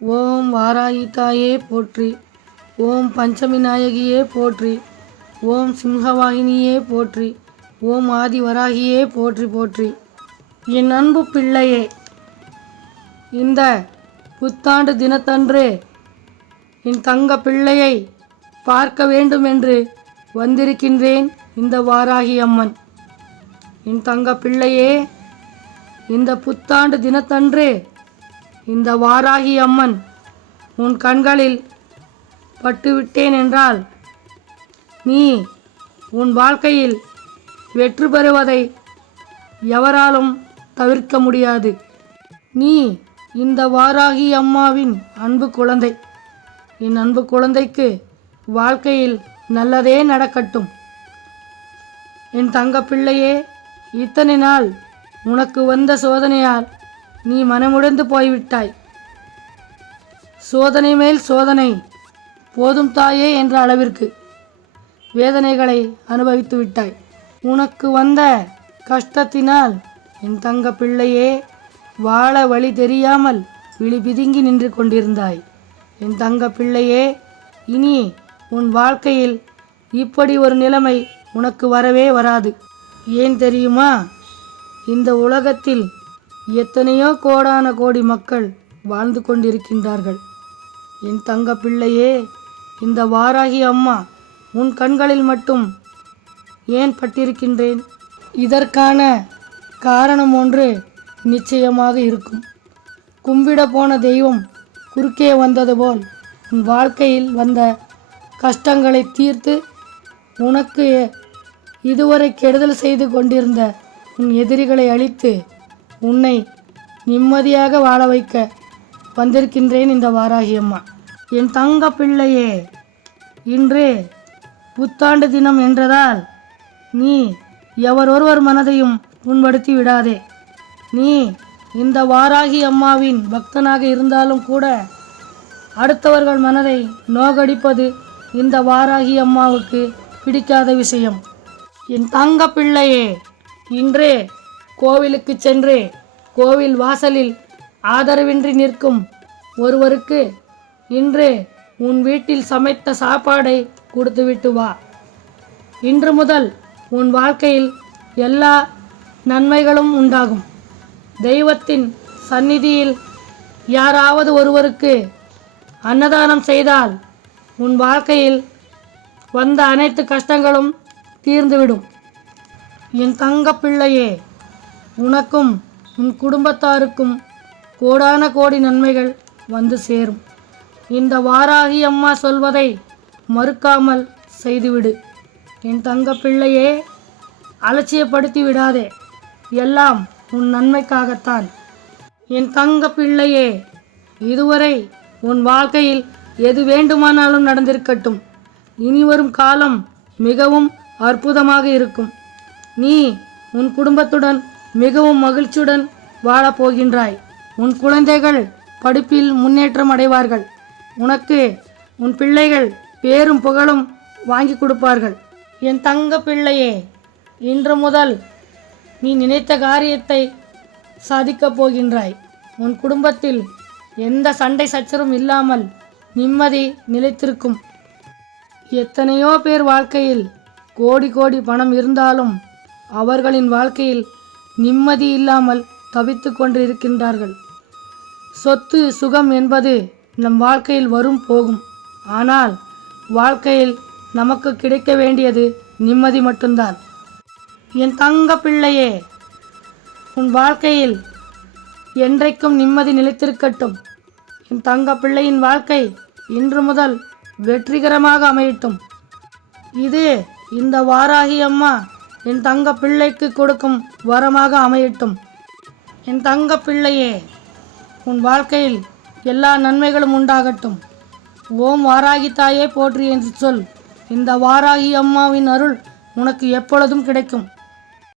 ஓம் வாராகி தாயே போற்றி. ஓம் பஞ்சமி நாயகியே போற்றி. ஓம் சிம்ஹவாகினியே போற்றி. ஓம் ஆதி வராகியே போற்றி போற்றி. என் அன்பு பிள்ளையே, இந்த புத்தாண்டு தினத்தன்று என் தங்க பிள்ளையை பார்க்க வேண்டும் என்று வந்திருக்கின்றேன். இந்த வாராகி அம்மன் என் தங்க பிள்ளையே, இந்த புத்தாண்டு தினத்தன்று இந்த வாராகி அம்மன் உன் கண்களில் பட்டுவிட்டேன் என்றால் நீ உன் வாழ்க்கையில் வெற்றி பெறுவதை எவராலும் தவிர்க்க முடியாது. நீ இந்த வாராகி அம்மாவின் அன்பு குழந்தை. என் அன்பு குழந்தைக்கு வாழ்க்கையில் நல்லதே நடக்கட்டும். என் தங்க பிள்ளையே, இத்தனை நாள் உனக்கு வந்த சோதனையால் நீ மனமுடைந்து போய்விட்டாய். சோதனை மேல் சோதனை போதும் தாயே என்ற அளவிற்கு வேதனைகளை அனுபவித்து விட்டாய். உனக்கு வந்த கஷ்டத்தினால் என் தங்க பிள்ளையே வாழ வழி தெரியாமல் விழி பிதுங்கி நின்று கொண்டிருந்தாய். என் தங்க பிள்ளையே, இனி உன் வாழ்க்கையில் இப்படி ஒரு நிலைமை உனக்கு வரவே வராது. ஏன் தெரியுமா? இந்த உலகத்தில் எத்தனையோ கோடான கோடி மக்கள் வாழ்ந்து கொண்டிருக்கின்றார்கள். என் தங்க பிள்ளையே, இந்த வாராகி அம்மா உன் கண்களில் மட்டும் ஏன் பட்டிருக்கின்றேன்? இதற்கான காரணம் ஒன்று நிச்சயமாக இருக்கும். கும்பிட போன தெய்வம் குறுக்கே வந்தது போல் உன் வாழ்க்கையில் வந்த கஷ்டங்களை தீர்த்து உனக்கு இதுவரை கெடுதல் செய்து கொண்டிருந்த உன் எதிரிகளை அழித்து உன்னை நிம்மதியாக வாழ வைக்க வந்திருக்கின்றேன் இந்த வாராகி அம்மா. என் தங்க பிள்ளையே, இன்று புத்தாண்டு தினம் என்றதால் நீ எவரொருவர் மனதையும் புண்படுத்தி விடாதே. நீ இந்த வாராகி அம்மாவின் பக்தனாக இருந்தாலும் கூட அடுத்தவர்கள் மனதை நோகடிப்பது இந்த வாராகி அம்மாவுக்கு பிடிக்காத விஷயம். என் தங்க பிள்ளையே, இன்றே கோவிலுக்கு சென்று கோவில் வாசலில் ஆதரவின்றி நிற்கும் ஒருவருக்கு இன்று உன் வீட்டில் சமைத்த சாப்பாடை கொடுத்துவிட்டு வா. இன்று முதல் உன் வாழ்க்கையில் எல்லா நன்மைகளும் உண்டாகும். தெய்வத்தின் சந்நிதியில் யாராவது ஒருவருக்கு அன்னதானம் செய்தால் உன் வாழ்க்கையில் வந்த அனைத்து கஷ்டங்களும் தீர்ந்துவிடும். என் தங்க பிள்ளையே, உனக்கும் உன் குடும்பத்தாருக்கும் கோடான கோடி நன்மைகள் வந்து சேரும். இந்த வாராகி அம்மா சொல்வதை மறுக்காமல் செய்துவிடு. என் தங்க பிள்ளையே, அலட்சியப்படுத்தி விடாதே. எல்லாம் உன் நன்மைக்காகத்தான். என் தங்க பிள்ளையே, இதுவரை உன் வாழ்க்கையில் எது வேண்டுமானாலும் நடந்திருக்கட்டும். இனி வரும் காலம் மிகவும் அற்புதமாக இருக்கும். நீ உன் குடும்பத்துடன் மிகவும் மகிழ்ச்சியுடன் வாழப்போகின்றாய். உன் குழந்தைகள் படிப்பில் முன்னேற்றம் அடைவார்கள். உனக்கு உன் பிள்ளைகள் பேரும் புகழும் வாங்கி கொடுப்பார்கள். என் தங்க பிள்ளையே, இன்று முதல் நீ நினைத்த காரியத்தை சாதிக்கப் போகின்றாய். உன் குடும்பத்தில் எந்த சண்டை சச்சரவும் இல்லாமல் நிம்மதி நிலைத்திருக்கும். எத்தனையோ பேர் வாழ்க்கையில் கோடி கோடி பணம் இருந்தாலும் அவர்களின் வாழ்க்கையில் நிம்மதி இல்லாமல் தவித்து கொண்டு இருக்கின்றார்கள். சொத்து சுகம் என்பது நம் வாழ்க்கையில் வரும் போகும். ஆனால் வாழ்க்கையில் நமக்கு கிடைக்க வேண்டியது நிம்மதி மட்டும்தான். என் தங்க பிள்ளையே, உன் வாழ்க்கையில் என்றைக்கும் நிம்மதி நிலைத்திருக்கட்டும். என் தங்க பிள்ளையின் வாழ்க்கை இன்று முதல் வெற்றிகரமாக அமையட்டும். இது இந்த வாராகி அம்மா என் தங்க பிள்ளைக்கு கொடுக்கும் வரமாக அமையட்டும். என் தங்க பிள்ளையே, உன் வாழ்க்கையில் எல்லா நன்மைகளும் உண்டாகட்டும். ஓம் வாராகி தாயே போற்றி என்று சொல். இந்த வாராகி அம்மாவின் அருள் உனக்கு எப்பொழுதும் கிடைக்கும்.